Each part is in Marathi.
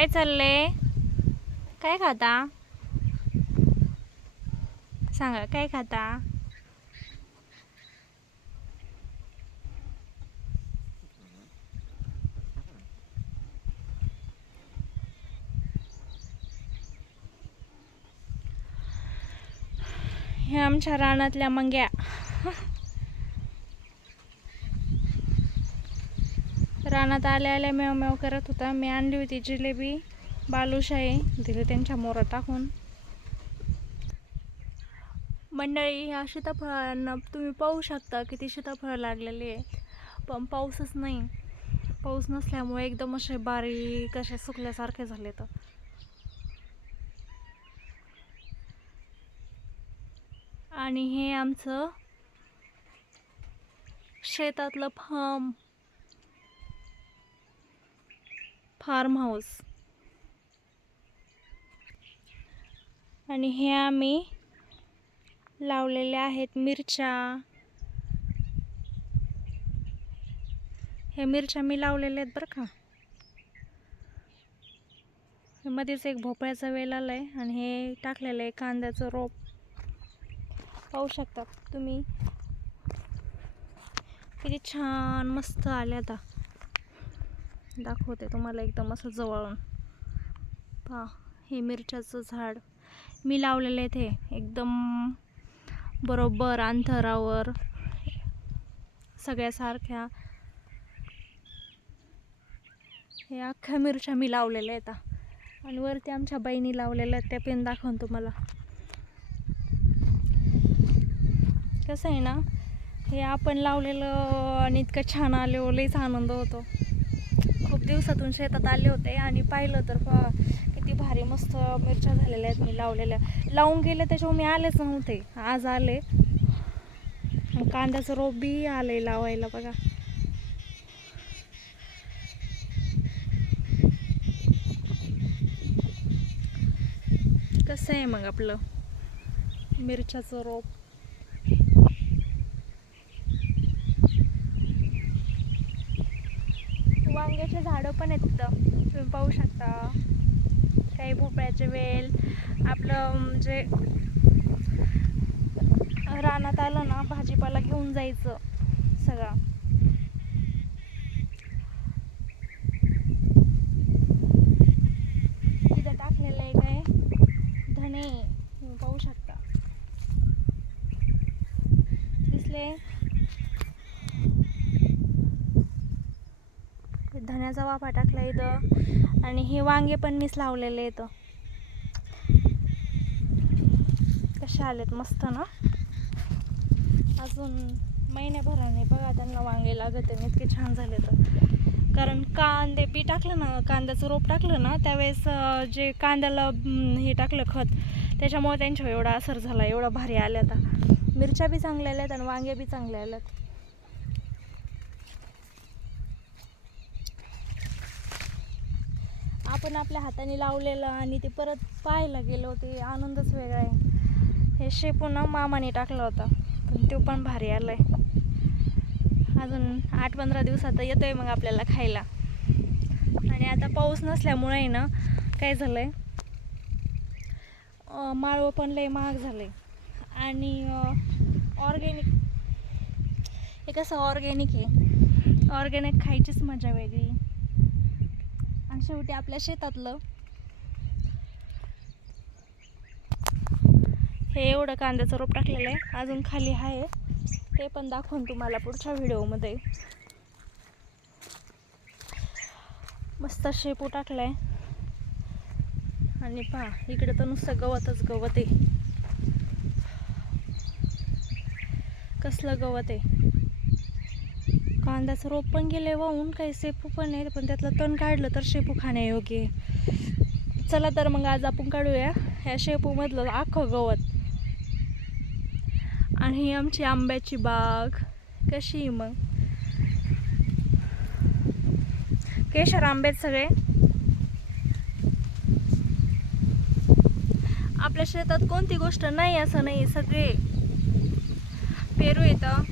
काय चाललंय? काय खाता? सांगा काय खाता? हे आमच्या रानातल्या मंग्या. रानात आल्या आल्या मेव मेव करत होता. मी आणली होती जिलेबी बालुशाही, दिली त्यांच्या मोरात टाकून. मंडळी, ह्या सीताफळांना तुम्ही पाहू शकता किती सीताफळ लागलेली आहे, पण पाऊसच नाही. पाऊस नसल्यामुळे एकदम असे बारीक असे सुकल्यासारखे झाले. तर आणि हे आमचं शेतातलं फार्म हाऊस. आणि हे आम्ही लावलेले आहेत मिरच्या. हे मिरच्या मी लावलेले आहेत बरं का. मध्येच एक भोपळ्याचा वेल आलाय आणि हे टाकलेलं आहे कांद्याचं रोप. पाहू शकता तुम्ही किती छान मस्त आले. आता दाखवते तुम्हाला एकदम असं जवळून. पहा, हे मिरच्याचं झाड मी लावलेलं आहे. ते एकदम बरोबर अंतरावर सगळ्यासारख्या हे अख्ख्या मिरच्या मी लावलेल्या आहेत. आणि वरती आमच्या बाईनी लावलेल्या आहेत, त्या पण दाखवून तुम्हाला. कसं आहे ना, हे आपण लावलेलं आणि इतकं छान आले, लईच आनंद होतो. खूप दिवसातून शेतात आले होते आणि पाहिलं तर किती भारी मस्त मिरच्या झालेल्या आहेत. मी लावलेल्या लावून गेले, त्याच्यावर मी आलेच नव्हते. आज आले. कांद्याचं रोप बी आले लावायला बघा. कसं आहे मग आपलं मिरच्याचं रोप. वांग्याचे झाडं पण आहेत तिथं, तुम्ही पाहू शकता. काही भोपळ्याचे वेल. आपलं म्हणजे रानात आलं ना, भाजीपाला घेऊन जायचं सगळा. तिथं टाकलेलं आहे काय धणे, तुम्ही पाहू शकता. दिसले? धण्याचा वाफा टाकला इथं. आणि हे वांगे पण मीच लावलेले आहेत. कसे आलेत मस्त ना. अजून महिन्याभराने बघा त्यांना वांगे लागत आहे, इतके छान झाले. तर कारण कांदे बी टाकलं ना, कांद्याचं रोप टाकलं ना, त्यावेळेस जे कांद्याला हे टाकलं खत, त्याच्यामुळे त्यांच्यावर एवढा असर झाला. एवढा भारी आले. आता मिरच्या बी चांगल्या आल्यात आणि वांगे बी चांगले आल्यात. आपण आपल्या हाताने लावलेलं आणि ते परत पाहायला गेलो, ते आनंदच वेगळा आहे. हे शेपू ना मामाने टाकला होता, पण तो पण भारी आलाय. अजून 8-15 दिवसात येतोय मग आपल्याला खायला. आणि आता पाऊस नसल्यामुळे ना काय झालंय, माळवं पण लय महाग झालंय. आणि ऑर्गॅनिक, हे कसं ऑर्गॅनिक आहे, ऑर्गॅनिक खायचीच मजा वेगळी. आणि शेवटी आपल्या शेतातलं हे एवढं कांद्याचं रोप टाकलेलं आहे. अजून खाली आहे, ते पण दाखवून तुम्हाला पुढच्या व्हिडिओमध्ये. मस्त शेपू टाकलाय. आणि पहा इकडे तर नुसतं गवतच गवत आहे. कसलं गवत आहे. कांद्याचं रोप पण गेले वाहून, काही शेपू पण आहे, पण त्यातलं तण काढलं तर शेपू खाण्यायोग्य आहे. चला तर मग आज आपण काढूया ह्या शेपू मधलं अख्खं गवत. आणि ही आमची आंब्याची बाग कशी आहे मग. केशर आंबे सगळे. आपल्या शेतात कोणती गोष्ट नाही असं नाही, सगळे. पेरू येतं,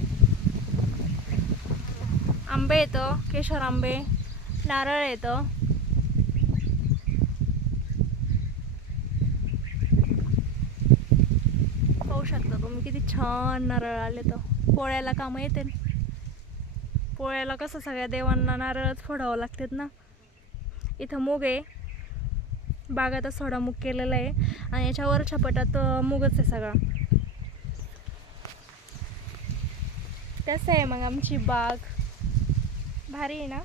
आंबे येतं, केशर आंबे, नारळ येतं, शकता तुम्ही किती छान नारळ आले. तर पोळ्याला कामं येते. पोळ्याला कसं सगळ्या देवांना नारळच फोडावं लागतात ना. इथं मूग आहे, बागातच थोडा मूग केलेला आहे आणि याच्यावर छपाटात मूगच आहे सगळा. तसं आहे मग आमची बाग. भारी आहे ना.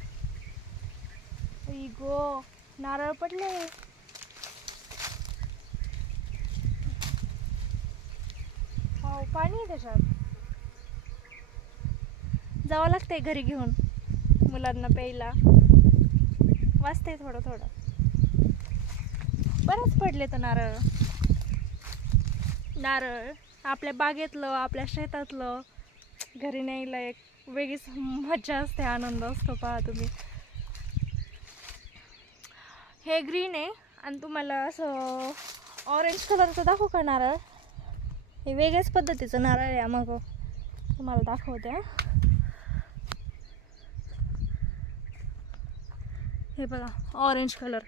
गो नारळ पडले. हो पाणी आहे त्याच्यात. जावं लागतंय घरी घेऊन मुलांना प्यायला. वाजतंय थोडं थोडं. बरंच पडले तर नारळ. नारळ आपल्या बागेतलं, आपल्या शेतातलं घरी न्यायला एक वेगळीच मज्जा असते, आनंद असतो. पहा तुम्ही, हे ग्रीन आहे आणि तुम्हाला असं ऑरेंज कलरचं दाखवू का नारळ. हे वेगळ्याच पद्धतीचं नारळ आहे. मग तुम्हाला दाखवते. हे बघा ऑरेंज कलर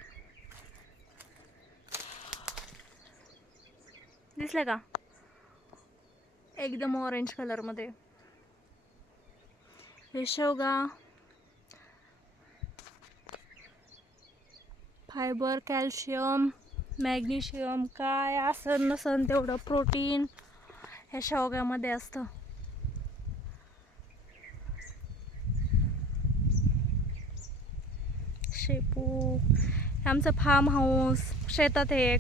दिसलं का, एकदम ऑरेंज कलरमध्ये. हे शेवगा, फायबर, कॅल्शियम, मॅग्नेशियम, काय असं नसन तेवढं प्रोटीन ह्या शेवग्यामध्ये असतं. शेपू, आमचं फार्म हाऊस शेतात आहे,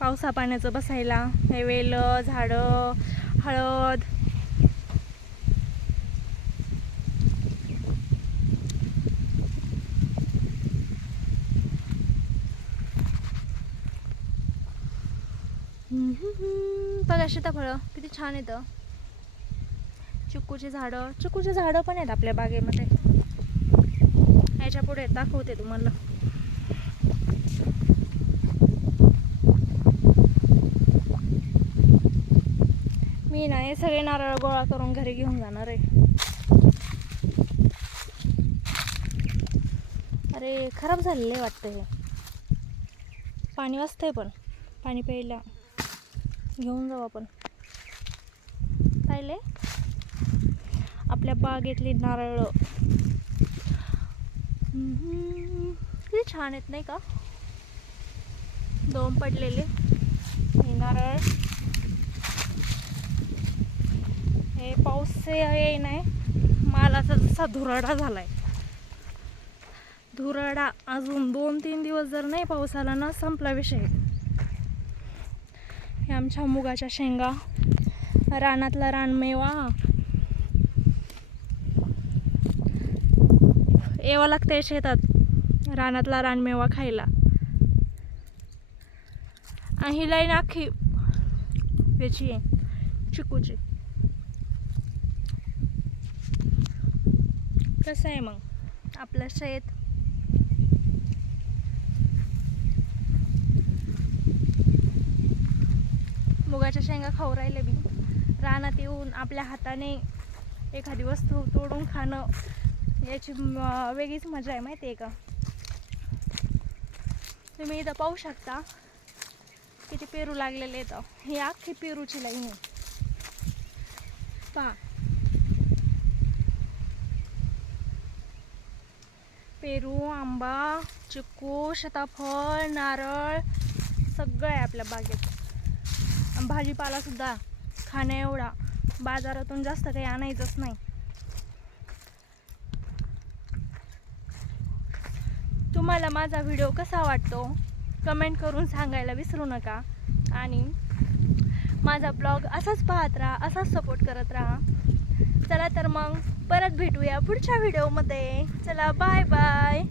पावसा पाण्याचं बसायला. हे वेलं, झाडं, हळद. बघा सीताफळं किती छान येतं. चिक्कूची झाडं पण आहेत आपल्या बागेमध्ये. याच्या पुढे दाखवते तुम्हाला. मी ना हे सगळे नारळ गोळा करून घरी घेऊन जाणार आहे. अरे खराब झालेले वाटतं हे. पाणी वाजतंय पण पाणी प्यायला घेऊन जाऊ आपण. पाहिले आपल्या बागेतली नारळ किती छान आहेत नाही का. दोन पडलेले हे नारळ. हे पाऊस ये नाही, मालाचा जसा धुराडा झालाय. धुराडा अजून 2-3 दिवस जर नाही पाऊस आला ना, संपला विषय. हे आमच्या मुगाच्या शेंगा, रानातला रानमेवा. यावं लागतंय शेतात रानातला रानमेवा खायला. आणि ही लाईन अख्खी याची आहे, चिकूची. कसं आहे मग आपलं शेत. मुगाच्या शेंगा खाऊ राहिले मी. रानात येऊन आपल्या हाताने एखादी वस्तू तोडून खाणं याची वेगळीच मजा आहे, माहिती आहे का. तुम्ही इथं पाहू शकता किती पेरू लागलेले आहेत. ही अख्खी पेरूची लाईन आहे पहा. पेरू, आंबा, चिक्कू, सीताफळ, नारळ सगळं आहे आपल्या बागेत. भाजीपाला सुद्धा खाण्या एवढा. बाजारातून जास्त काही आणायचंच नाही. तुम्हाला माझा व्हिडिओ कसा वाटतो कमेंट करून सांगायला विसरू नका. आणि माझा ब्लॉग असाच पाहत राहा, असाच सपोर्ट करत राहा. चला तर मग परत भेटूया पुढच्या व्हिडिओमध्ये. चला बाय बाय.